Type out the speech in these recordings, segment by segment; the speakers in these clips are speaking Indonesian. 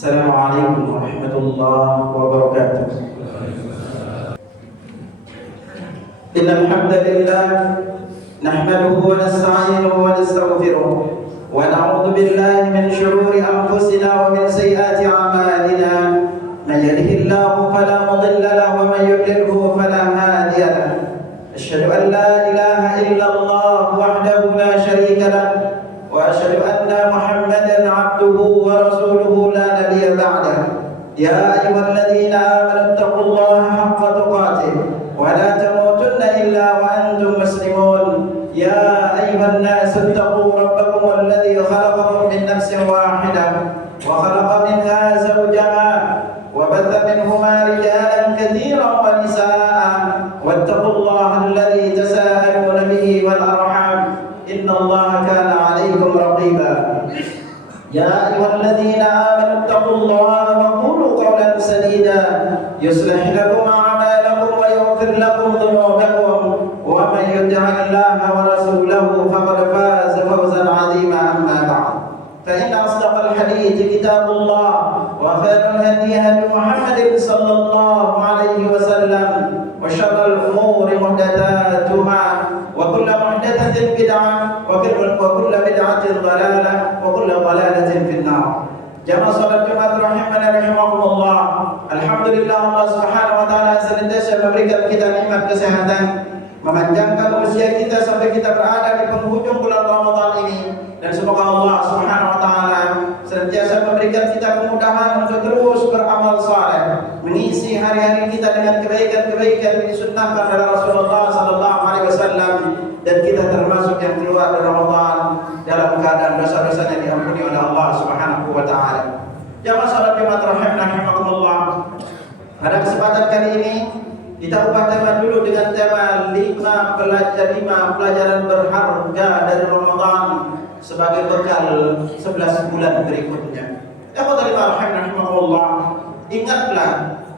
Assalamualaikum warahmatullahi wabarakatuh. Innal hamdalillah nahmaduhu wa nasta'inuhu wa nastaghfiruh wa na'udzu billahi min shururi anfusina wa min sayyiati a'malina. Man yahdihillahu fala mudilla lahu wa man yudlilhu fala hadiya lahu. Asyhadu an la ilaha illallah wahdahu la syarika lahu wa asyhadu anna Muhammadan 'abduhu wa rasuluhu la nabiyya ba'dahu. Ya ayyuhalladzina amanu taqullaha haqqa tuqatih wa la tamutunna illa wa antum muslimun. Ya ayyuhan nasu taqu rabbakum alladzi khalaqakum min nafsin wahidah wa khalaqa minha zawjaha wa batha minhuma rijalan katsiran wa nisaa'a wattaqullaha alladzi tasaaluna bihi wal arham innallaha kana 'alaykum raqiba. Ya ayyuhalladzina amanu taqullaha wa qulu qawlan sadida yuslih lakum a'malakum wa yaghfir lakum dhunubakum wa man yuti'illaha wa rasulahu faqad faza fawzan 'azima. Amma ba'd, fa inna asdaqal hadithi kitabullah wa khairal hadi hadi Muhammadin sallallahu alaihi wasallam wa syarrul umuri muhdatsatuha wa kullu muhdatsatin bid'ah wa kullu bid'atin dhalalah wa kullu dhalalatin finnar. Jamaah salat Jumat rahimani rahimakumullah. Alhamdulillah, Allah Subhanahu wa taala senantiasa memberikan kita nikmat kesehatan, memanjangkan usia kita sampai kita berada di penghujung bulan Ramadan ini, dan semoga Allah Subhanahu wa taala senantiasa memberikan kita kemudahan untuk terus beramal saleh, mengisi hari-hari kita dengan kebaikan-kebaikan yang disunnahkan oleh Rasulullah sallallahu alaihi wasallam, dan kita termasuk yang keluar dari Ramadan dalam keadaan dosa-dosanya diampuni oleh Allah Subhanahu wa taala. Jamaah salat Jumat rahimakumullah. Pada kesempatan kali ini kita ubah tema dulu dengan tema 5 pelajaran berharga dari Ramadan sebagai bekal 11 bulan berikutnya. Rahimahullah, ingatlah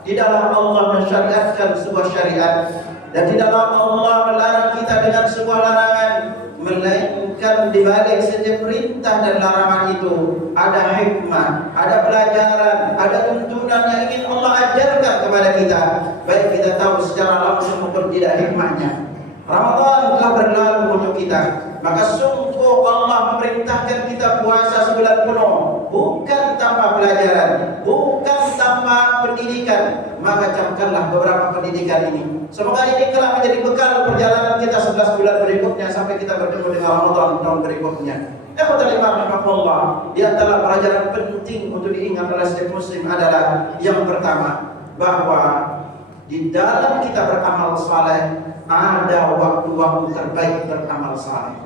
di dalam Allah mensyariatkan sebuah syariat, dan di dalam Allah melarang kita dengan sebuah larangan, melainkan di balik setiap perintah dan larangan itu ada hikmah, ada pelajaran, ada tuntunan yang ingin Allah ajarkan kepada kita, baik kita tahu secara langsung maupun tidak hikmahnya. Ramadan telah berlalu untuk kita, maka sungguh Allah memerintahkan kita puasa sebulan penuh, bukan tanpa pelajaran, bukan tanpa pendidikan. Maka camkanlah beberapa pendidikan ini. Semoga ini kelak menjadi bekal perjalanan kita 11 bulan berikutnya sampai kita bertemu dengan Ramadan tahun berikutnya. Di antara pelajaran penting untuk diingat oleh setiap muslim adalah yang pertama, bahwa di dalam kita beramal saleh ada waktu-waktu terbaik beramal saleh.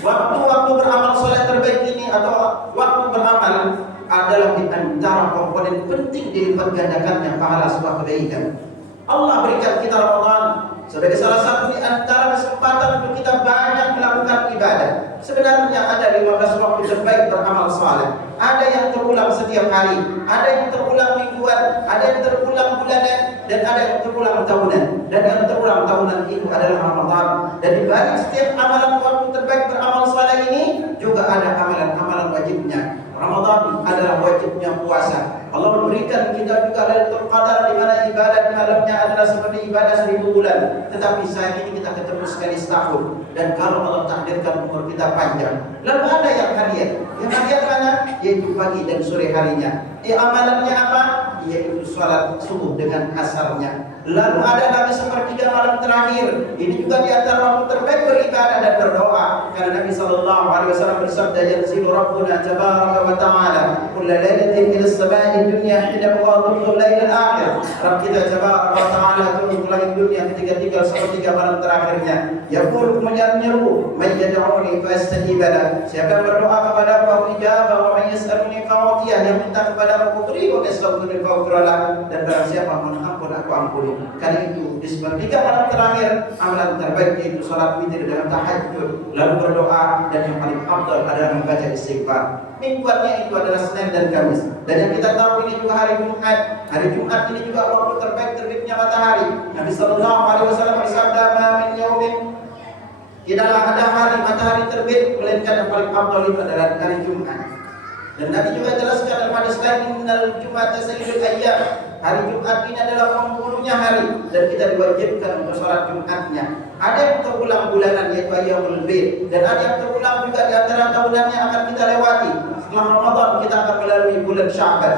Waktu-waktu beramal saleh terbaik ini atau waktu beramal adalah di antara komponen penting dilipat gandakannya pahala sebuah kebaikan. Allah berikan kita Ramadan sebagai salah satu di antara kesempatan untuk kita banyak melakukan ibadah. Sebenarnya ada 15 waktu terbaik beramal saleh. Ada yang terulang setiap hari, ada yang terulang mingguan, ada yang terulang bulanan, dan ada yang terulang tahunan. Dan yang terulang tahunan itu adalah Ramadan. Dan di balik setiap amalan waktu terbaik beramal saleh ini juga ada amalan-amalan wajibnya. Ramadan adalah wajibnya puasa. Allah memberikan kita juga Lailatul Qadar, di mana ibadah di malamnya adalah seperti ibadah 1000 bulan. Tetapi saat ini kita ketemu sekali setahun. Dan kalau Allah takdirkan umur kita panjang, lalu ada yang hadiah. Yang hadiah mana? Yaitu pagi dan sore harinya. Amalannya apa? Yaitu salat subuh dengan asarnya. Lalu ada lagi sepertiga malam terakhir. Ini juga di antara waktu terbaik beribadah dan berdoa. Karena Nabi sallallahu alaihi wasallam bersabda, "Yanzilu Rabbuna tabaraka wa ta'ala kulla lailatin ila as-sama'i dunya hina yuqadhiru al-lail al-akhir." Rabb kita tabaraka wa ta'ala turun ke langit dunia ketika tinggal sepertiga malam terakhirnya. Yaqul, menyeru, "Man yad'uni fa astajib lahu." Siapa yang berdoa kepada aku ijabah, wa man yas'aluni fa u'tiyah, yang minta kepada aku beri, wa yastaghfiruni fa aghfir lahu, dan barang siapa mohon ampun aku ampuni. Karena itu di sepertiga malam terakhir amalan terbaik yaitu salat witir dengan tahajud, lalu berdoa, dan yang paling afdal adalah membaca istighfar. Mingguannya itu adalah Senin dan Kamis. Dan yang kita tahu ini juga hari Jumat. Hari Jumat ini juga waktu terbaik terbitnya matahari. Nabi sallallahu alaihi wasallam bersabda, "Ma min yaumin", tidaklah ada hari matahari terbit melainkan yang paling afdal itu adalah hari Jumat. Dan Nabi juga jelaskan dalam hadis lain, innal jum'ata sayyidul ayyam. Hari Jumat ini adalah penghulunya hari dan kita diwajibkan untuk sholat Jumatnya. Ada yang terulang bulanan yaitu ayyamul bid, dan ada yang terulang juga di antara tahunan yang akan kita lewati. Setelah Ramadan kita akan melalui bulan Sya'ban,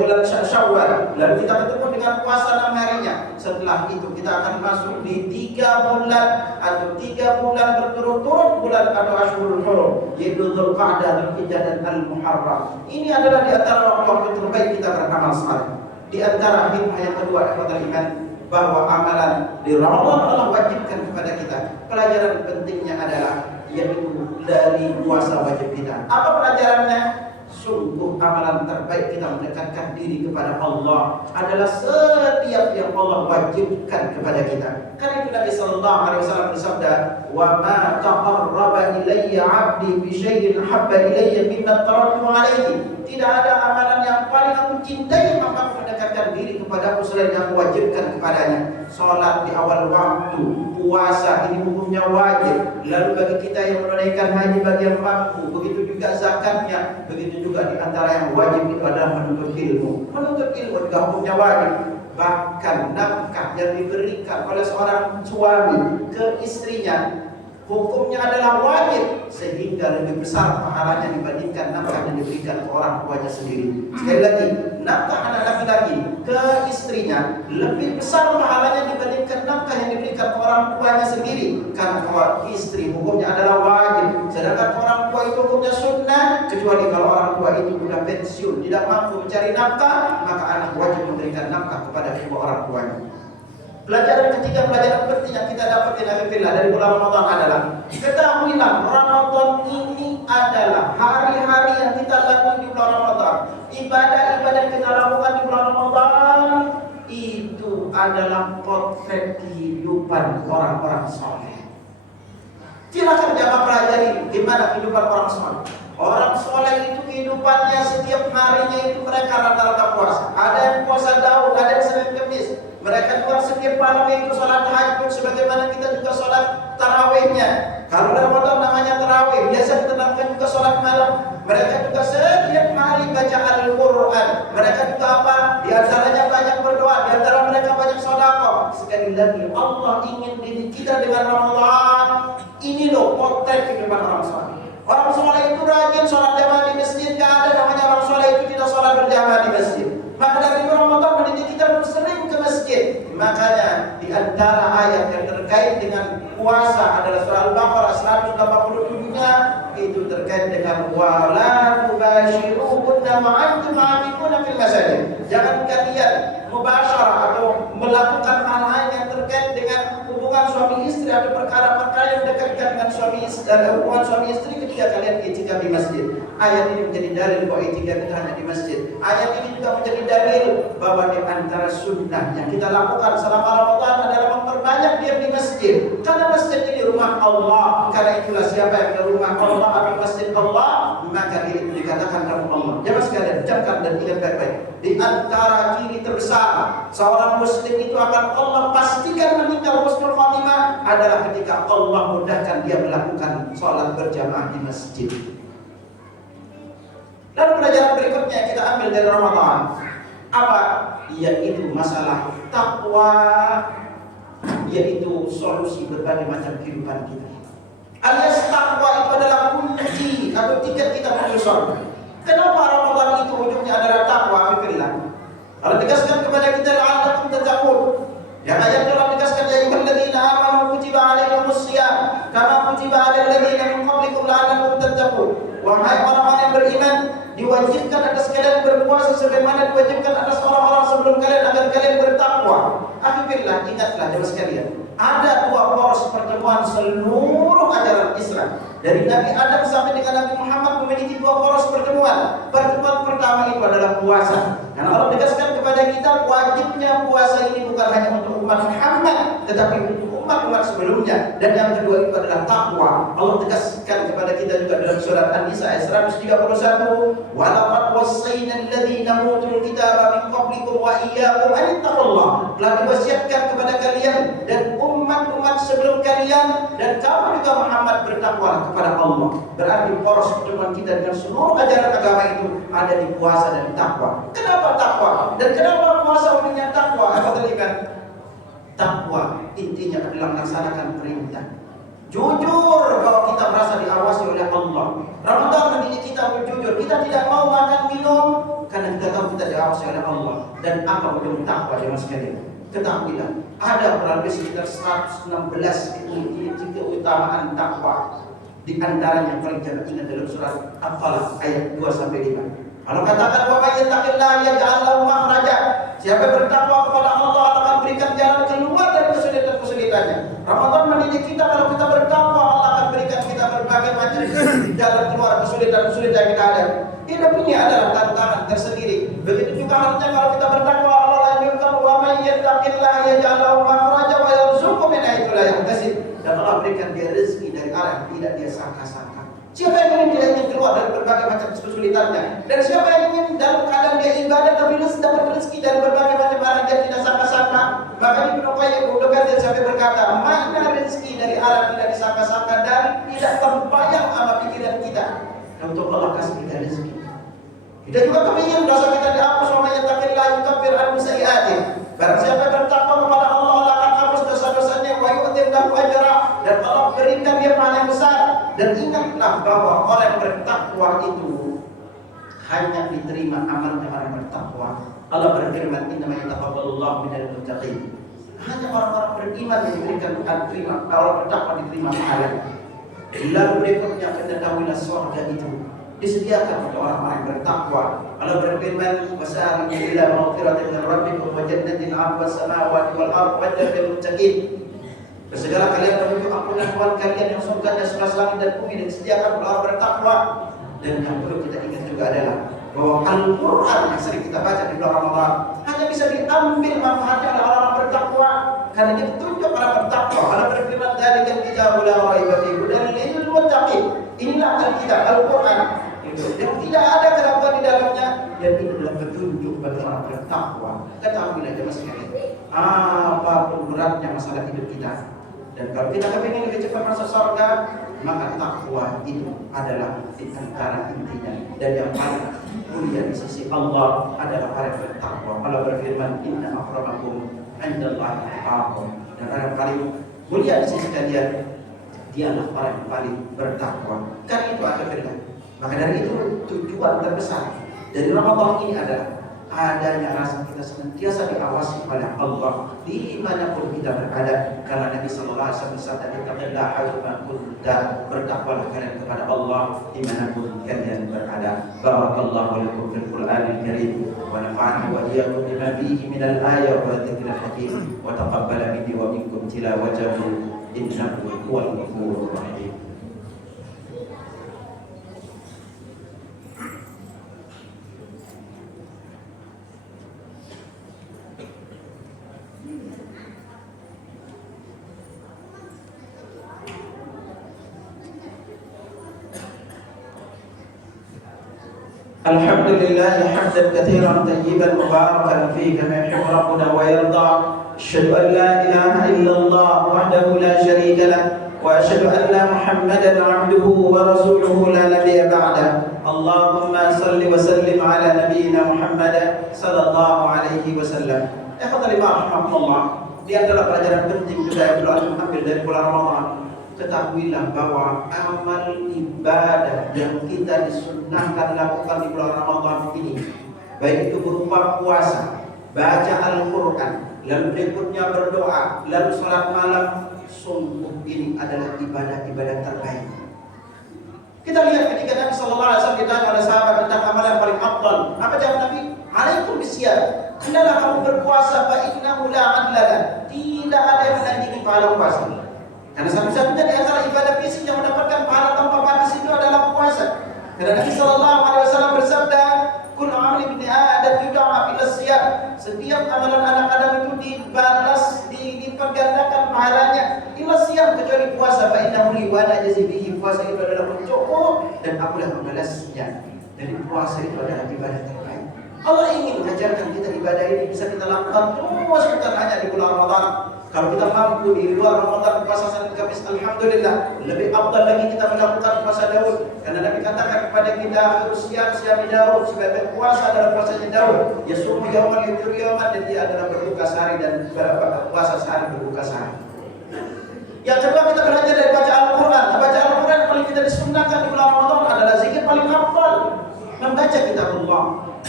bulan Syawal, lalu kita ketemu dengan puasa 6 harinya. Setelah itu kita akan masuk di 3 bulan atau 3 bulan berturut-turut bulan atau Ashhurul Hurum, yaitu Dzulqa'dah, Dzulhijjah dan Al-Muharram. Ini adalah di antara waktu-waktu terbaik kita beramal saleh. Di antara hikmah yang kedua iman, bahwa amalan di Ramadan Allah wajibkan kepada kita. Pelajaran pentingnya adalah yaitu dari puasa wajib kita. Apa pelajarannya? Sungguh amalan terbaik kita mendekatkan diri kepada Allah adalah setiap yang Allah wajibkan kepada kita. Karena itu Nabi sallallahu alaihi wasallam bersabda, "Wa ma taqarraba ilayya 'abdi bi syai'in habba ilayya mimma taraktu 'alaihi." Tidak ada amalan yang paling aku cintai maka mendekatkan diri kepadaku selain yang wajibkan kepadanya. Salat di awal waktu, puasa ini hukumnya wajib. Lalu bagi kita yang menunaikan haji bagi yang mampu, begitu juga zakatnya, begitu juga di antara yang wajib itu adalah menuntut ilmu. Menuntut ilmu juga hukumnya wajib. Bahkan nafkah yang diberikan oleh seorang suami ke istrinya hukumnya adalah wajib, sehingga lebih besar pahalanya dibandingkan nafkah yang diberikan ke orang tuanya sendiri. Sekali lagi, nafkah anak laki-laki ke istrinya lebih besar pahalanya dibandingkan nafkah yang diberikan ke orang tuanya sendiri. Karena kalau istri hukumnya adalah wajib, sedangkan orang tua itu hukumnya sunnah. Kecuali kalau orang tua itu sudah pensiun, tidak mampu mencari nafkah, maka anak wajib memberikan nafkah kepada kedua orang tuanya. Pelajaran ketiga, pelajaran penting yang kita dapat dari bulan Ramadan adalah ketahuilah Ramadan ini adalah hari-hari yang kita lakukan di bulan Ramadan. Ibadah-ibadah yang kita lakukan di bulan Ramadan itu adalah potret kehidupan orang-orang soleh. Silakan jamaah pelajari gimana kehidupan orang soleh. Orang soleh itu kehidupannya setiap harinya itu mereka rata-rata puasa. Ada yang puasa Daud, ada yang Senin Kemis. Mereka juga setiap malam itu sholat tahajud sebagaimana kita juga sholat tarawihnya. Kalau Ramadan namanya tarawih, biasa ditenangkan juga sholat malam. Mereka juga setiap hari baca Al-Quran. Mereka juga apa? Di antaranya banyak berdoa, di antara mereka banyak sedekah. Sekali lagi Allah ingin didik kita dengan Ramadan. Ini loh potret kehidupan orang soleh. Orang soleh itu rajin sholat jamaah di masjid. Tidak ada namanya orang soleh itu tidak sholat berjamaah di masjid. Maka dari Ramadan mendidik kita sering ke masjid. Makanya di antara ayat yang terkait dengan puasa adalah surah Al-Baqarah 187-nya itu terkait dengan wala tubashiruhunna wa antum aakifuna fil masajid. Jangan kalian mubasyarah atau melakukan hal-hal yang terkait dengan hubungan suami istri atau perkara-perkara yang dekatkan dengan hubungan suami istri ketika kalian i'tikaf di masjid. Ayat ini menjadi dalil bahwa i'tikaf itu hanya di masjid. Ayat ini juga menjadi dalil bahwa di antara sunnah yang kita lakukan selama Ramadan adalah memperbanyak diam di masjid. Karena masjid ini rumah Allah. Karena itulah siapa yang ke rumah Allah atau masjid Allah, maka dia itu dikatakan rumah Allah. Jangan sekalian camkan dan ingat baik-baik. Di antara ciri terbesar seorang muslim itu akan Allah pastikan meninggal husnul khatimah adalah ketika Allah mudahkan dia melakukan sholat berjamaah di masjid. Lalu pelajaran berikutnya yang kita ambil dari Ramadan apa? Yaitu masalah takwa, yaitu solusi berbagai macam kehidupan kita. Alias takwa itu adalah kunci atau tiket kita menuju surga. Kenapa Ramadan itu ujungnya adalah takwa? Fikirlah. Allah tegaskan kepada kita la'allakum tattaqun. Yang ayat Allah tegaskan ya ayyuhalladzina amanu kutiba alaikumus shiyam kama kutiba alal ladzina min qablikum la'allakum tattaqun. Wahai orang-orang yang beriman, diwajibkan atas kalian berpuasa sebagaimana diwajibkan atas orang-orang sebelum kalian agar kalian bertakwa. Akhirnya ingatlah jemaah sekalian, ada dua poros pertemuan seluruh ajaran Islam. Dari Nabi Adam sampai dengan Nabi Muhammad memiliki dua poros pertemuan. Pertemuan pertama itu adalah puasa. Karena Allah tegaskan kepada kita wajibnya puasa ini bukan hanya untuk umat Muhammad, tetapi untuk umat-umat sebelumnya. Dan yang kedua itu adalah takwa. Allah tegaskan kepada kita juga dalam surat An-Nisa ayat 131, "Wa laqad wassayna alladziina utul kitaba min qablikum wa iyyakum an ittaqullah." Telah diwasiatkan kepada kalian dan umat-umat sebelum kalian sekalian, dan kamu juga Muhammad bertakwa kepada Allah. Berarti poros pertemuan kita dengan seluruh ajaran agama itu ada di puasa dan takwa. Kenapa takwa? Dan kenapa puasa umumnya takwa? Apa tadi kan? Takwa intinya adalah melaksanakan perintah. Jujur kalau kita merasa diawasi oleh Allah. Ramadan mendidik kita jujur. Kita tidak mau makan minum karena kita tahu kita diawasi oleh Allah. Dan apa ujung takwa jemaah sekalian? Ketahuilah, ada kurang lebih sekitar 116 keutamaan takwa. Di antaranya paling jangan ingat dalam surat Al-Falaq ayat 2 sampai 5. Kalau katakan wa may yattaqillaha yaj'al lahu makhraja. Siapa yang bertakwa kepada Allah akan berikan jalan keluar dari kesulitan-kesulitannya. Ramadan mendidik kita kalau kita bertakwa Allah akan berikan kita berbagai macam jalan keluar kesulitan-kesulitan yang kita ada. Hidup ini adalah tantangan tersendiri. Begitu juga halnya kalau kita bertakwa Allah lanjutkan wa may yattaqillaha yaj'al lahu makhraja wa yarzuqhu min haitsu la yahtasib. Dan Allah berikan dia rezeki dari arah yang tidak dia sangka-sangka. Siapa yang tidak ingin keluar dari berbagai macam kesulitannya? Dan siapa yang ingin dalam keadaan dia ibadah tapi dapat rezeki dari berbagai macam barang dia tidak sangka-sangka? Maka Ibnu Qayyim dia sampai berkata, makna rezeki dari arah tidak disangka-sangka dan tidak terbayang sama pikiran kita. Dan untuk Allah kasih kita rezeki. Kita juga kepingin dosa kita dihapus, wa may yattaqillaha yukaffir anhu sayyi'atihi. Barang siapa yang bertakwa kepada Allah, Allah akan hapus dosa-dosanya, wa yu'ti lahu ajra, dan Allah berikan dia pahala yang besar. Dan ingatlah bahwa orang yang bertakwa itu hanya diterima amalnya orang yang bertakwa. Allah berfirman, innama yataqabbalullahu minal muttaqin. Hanya orang-orang beriman yang diberikan terima, orang bertakwa diterima pahala. Lalu berikutnya ketahuilah surga itu disediakan untuk orang-orang yang bertakwa. Allah berfirman, wasari'u ila maghfiratin min rabbikum wa jannatin 'arduha as-samawati wal ardu u'iddat lil muttaqin. Bersegera kalian menuju ampunan Tuhan kalian yang surganya seluas langit dan bumi dan disediakan untuk orang bertakwa. Dan yang perlu kita ingat juga adalah bahwa Al-Quran yang sering kita baca di bulan Ramadan hanya bisa diambil manfaatnya oleh orang bertakwa karena dia petunjuk orang bertakwa. Allah berfirman, "Dzalikal kitabul la raiba fihi hudan lil muttaqin." Inilah Alkitab Al-Quran yang tidak ada keraguan di dalamnya, dan ini adalah petunjuk bagi orang bertakwa. Ketahuilah jemaah sekalian, apapun beratnya masalah hidup kita, dan kalau kita kepingin lebih cepat masuk surga, maka takwa itu adalah di antara intinya. Dan yang paling mulia di sisi Allah adalah orang yang bertakwa. Allah berfirman, inna akramakum indallahi atqakum. Dan orang yang paling mulia di sisi kalian, dialah orang yang paling bertakwa. Kan itu ada firman. Maka dari itu tujuan terbesar dari Ramadan ini adalah adanya rasa kita senantiasa diawasi oleh Allah dimanapun kita berada. Karena Nabi Sallallahu Alaihi Wasallam bersabda, "Ittaqillaha haitsu kunta." Bertakwalah kalian kepada Allah dimanapun kalian berada. Barakallahu lakum fil Qur'anil Karim wa nafa'ani wa iyyakum bima fihi minal ayati wa dzikril hakim wa taqabbala minni wa minkum tilawatahu innahu huwal ghafurur rahim. Alhamdulillah hamdan katsiran tayyiban mubarakan fihi kama yuhibbu rabbuna wa yarda. Asyhadu an la ilaha illallah wahdahu la syarika lah wa asyhadu anna Muhammadan 'abduhu wa rasuluhu la nabiyya ba'da. Allahumma salli wa sallim ala nabiyyina Muhammad sallallahu alaihi wasallam. Ikhwatal iman rahimakumullah, di antara pelajaran penting juga yang perlu ambil dari bulan Ramadan, ketahuilah bahwa amal ibadah yang kita disunnahkan lakukan di bulan Ramadan ini, baik itu berupa puasa, baca Al-Quran, lalu berikutnya berdoa, lalu salat malam, sungguh ini adalah ibadah-ibadah terbaik. Kita lihat ketika Nabi Sallallahu Alaihi Wasallam ditanya oleh sahabat tentang amalan yang paling afdal, apa jawab Nabi? Alaikum bisyam. Hendaklah kamu berpuasa, fa innahu la adla. Tidak ada yang menandingi pahala puasa. Karena satu-satunya di antara ibadah fisik yang mendapatkan pahala tanpa batas itu adalah puasa. Karena Nabi Sallallahu Alaihi Wasallam bersabda, "Kullu amali ibni Adam yud'a ila siyam." Setiap amalan anak Adam itu dibalas, dipergandakan pahalanya ila siyam, kecuali puasa. Fa innahu li wa la jazi bihi. Puasa itu adalah untukku dan aku yang membalasnya. Jadi puasa itu adalah ibadah terbaik. Allah ingin mengajarkan kita ibadah ini bisa kita lakukan terus, bukan hanya di bulan Ramadan. Kalau kita mampu di luar Ramadan puasa Senin Kamis, alhamdulillah. Lebih afdal lagi kita melakukan puasa Daud. Karena Nabi katakan kepada kita, "Siam Daud," sebagai puasa adalah puasanya Daud. Yasumu yauman yuftiru yauman, dan dia adalah berbuka sehari dan puasa sehari berbuka sehari. Yang kedua, kita belajar dari baca Al-Quran. Baca Al-Quran yang paling kita disunahkan di bulan Ramadan adalah zikir paling afdal, membaca kitabullah.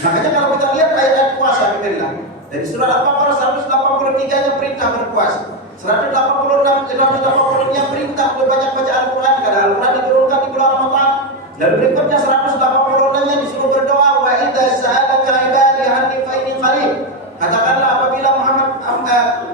Makanya kalau kita lihat ayat-ayat puasa, kita bilang dari surah Al-Baqarah 183-nya perintah berpuasa, 186-nya perintah untuk banyak baca Al-Quran karena Al-Quran diturunkan di bulan Ramadan. Dan berikutnya 186-nya disuruh berdoa, "Wa idza sa'alaka 'ibadi 'anni fa inni qarib." Katakanlah apabila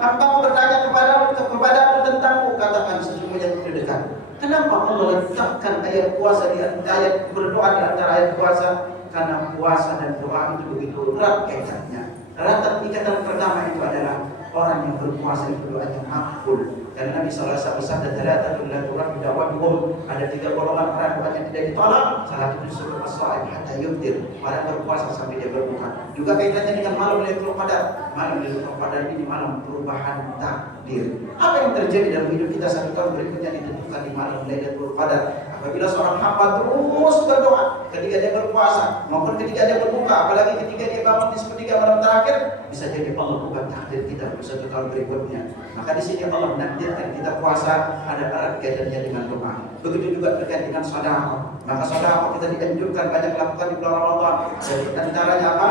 hambaku bertanya kepadamu tentangku, katakan sesungguhnya aku dekat. Kenapa Allah letakkan ayat puasa di ayat berdoa di antara ayat puasa? Karena puasa dan doa itu begitu erat kaitannya. Erat ikatan pertama itu adalah orang yang berpuasa itu doanya makbul. Karena Nabi SAW bersabda, "Thalathatun la turaddu da'watuhum." Ada 3 golongan orang doanya tidak ditolak. Salah satu suruh as-sha'im hatta yuftir, orang berpuasa sampai dia berbuka. Juga kaitannya dengan malam Lailatul Qadar. Malam Lailatul Qadar ini malam perubahan takdir. Apa yang terjadi dalam hidup kita 1 tahun berikutnya ditentukan di malam Lailatul Qadar. Apabila seorang hamba terus berdoa ketika dia berpuasa maupun ketika dia berbuka, apalagi ketika dia bangun di sepertiga malam terakhir, bisa jadi Allah ubah takdir kita untuk 1 tahun berikutnya. Maka di sini Allah menakdirkan kita puasa ada erat kaitannya dengan doa. Begitu juga terkait dengan sedekah. Maka sedekah kita dianjurkan banyak lakukan di bulan Ramadan. Jadi antaranya apa?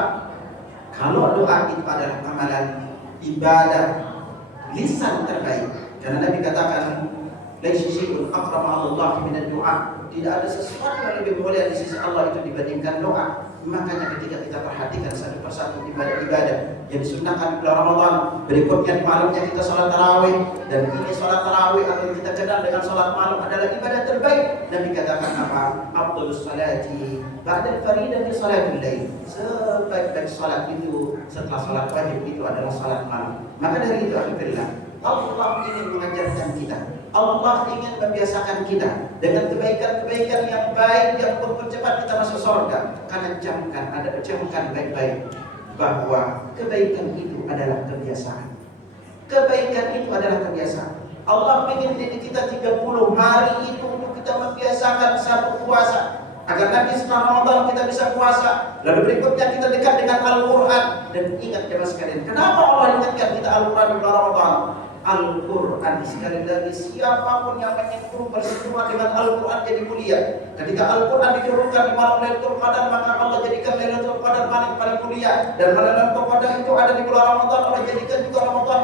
Kalau doa itu adalah amalan ibadah lisan terbaik. Karena Nabi katakan, "Laisa syai'un aqraba 'ala Allah min ad-du'a." Tidak ada sesuatu yang lebih mulia di sisi Allah itu dibandingkan doa. Makanya ketika kita perhatikan satu persatu ibadah-ibadah yang disunnahkan di bulan Ramadan, berikutnya malamnya kita sholat tarawih, dan ini sholat tarawih atau kita kenal dengan sholat malam adalah ibadah terbaik. Nabi katakan apa? Afdhalus sholati ba'da al-fariidati sholatul lail. Sebaik-baik sholat itu setelah sholat wajib itu adalah sholat malam. Maka dari itu alhamdulillah, Allah ingin mengajarkan kita, Allah ingin membiasakan kita dengan kebaikan-kebaikan yang baik yang mempercepat kita masuk surga. Karena camkan baik-baik bahwa kebaikan itu adalah kebiasaan. Kebaikan itu adalah kebiasaan. Allah ingin mendidik kita 30 hari itu untuk kita membiasakan satu puasa, agar nanti setelah Ramadan kita bisa puasa. Lalu berikutnya kita dekat dengan Al-Quran. Dan ingat jemaah sekalian, kenapa Allah ingatkan kita Al-Quran di bulan Ramadan? Al-Quran, sekali lagi, siapapun yang menyentuh bersentuhan dengan Al-Quran jadi mulia. Ketika Al-Quran diturunkan di malam Lailatul Qadar, maka Allah jadikan Lailatul Qadar malam paling mulia. Dan malam Lailatul Qadar itu ada di bulan Ramadan, Allah jadikan juga Ramadan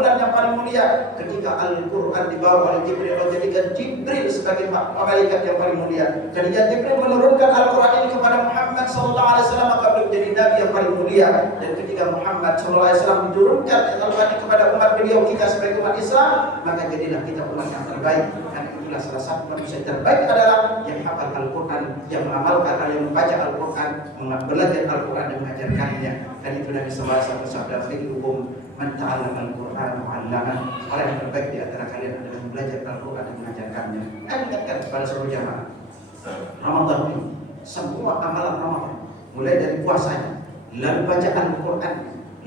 bulan yang paling mulia. Ketika Al-Quran dibawa oleh Jibril, Allah jadikan Jibril sebagai malaikat yang paling mulia. Ketika Jibril menurunkan Al-Quran ini kepada Muhammad SAW, maka beliau menjadi Nabi yang paling mulia. Dan ketika Muhammad SAW diturunkan Al-Quran ini kepada umat beliau, kita sebagai umat Islam, maka jadilah kita umat yang terbaik. Karena itulah salah satu manusia terbaik adalah yang hafal Al-Quran, yang mengamalkan, yang membaca Al-Quran, belajar Al-Quran dan mengajarkannya. Dan itu Nabi SAW bersabda, "Khairukum man ta'allama Al-Quran wa 'allama." Orang yang terbaik di antara kalian adalah yang belajar Al-Quran dan mengajarkannya. Dan ingatkan kepada seluruh jamaah, Ramadan ini semua amalan Ramadan, mulai dari puasanya, lalu baca Al-Quran,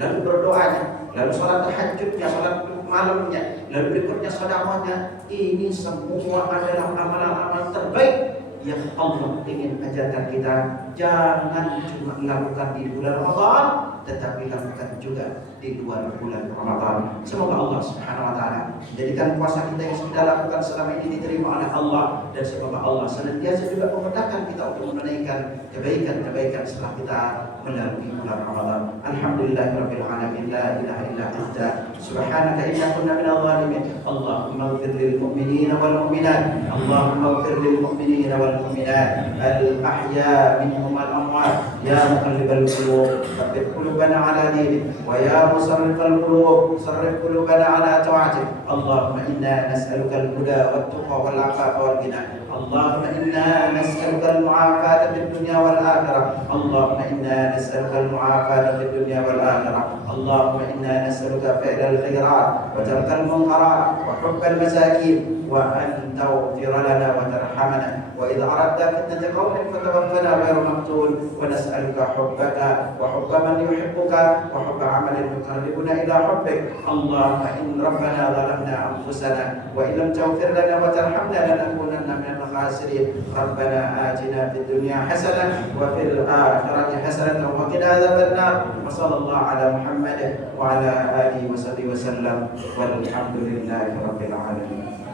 lalu berdoanya, lalu sholat tahajudnya, sholat malamnya, lalu berikutnya sedekahnya, ini semua adalah amalan-amalan terbaik yang Allah ingin ajarkan kita. Jangan cuma lakukan di bulan Ramadan, tetapi lakukan juga di luar bulan Ramadan. Semoga Allah Subhanahu wa taala menjadikan puasa kita yang sudah lakukan selama ini diterima oleh Allah, dan semoga Allah senantiasa juga memudahkan kita untuk menunaikan kebaikan-kebaikan setelah kita melalui bulan Ramadan. Alhamdulillahirabbil alamin, la ilaha illa anta subhanaka inna kunna minadh dhalimin. Allahumma ighfir lil mu'minina wal mu'minat. Allahumma ighfir lil mu'minina wal mu'minat al ahya minhum wal amwat. Ya muqallibal qulub, tsabbit qulubana ala dinik, wa ya musarrifal qulub, sarrif qulubana ala ta'atik. Allahumma inna nas'aluka al-huda wat tuqa wal 'afafa wal ghina. Allahumma inna nas'aluka al-mu'afata fid dunya wal akhirah. Allahumma inna nas'aluka al-mu'afata fid dunya wal akhirah. Allahumma inna nas'aluka fi'lal khairat wa tarkal munkarat wa hubbal masakin wa an taghfira lana wa tarhamana wa idza aradta fitnata qaumin fatawaffana ghayra maftun wa nas'aluka hubbaka wa hubba man yuhibbuka wa hubba 'amalin يقربنا إلى حبك. اللهم إن ربنا ظلمنا أنفسنا وإن لم تغفر لنا وترحمنا لنكونن من الخاسرين. ربنا آتنا في الدنيا حسنة وفي الآخرة حسنة وقنا عذاب النار. وصلى الله على محمد وعلى آله وصحبه وسلم والحمد لله رب العالمين.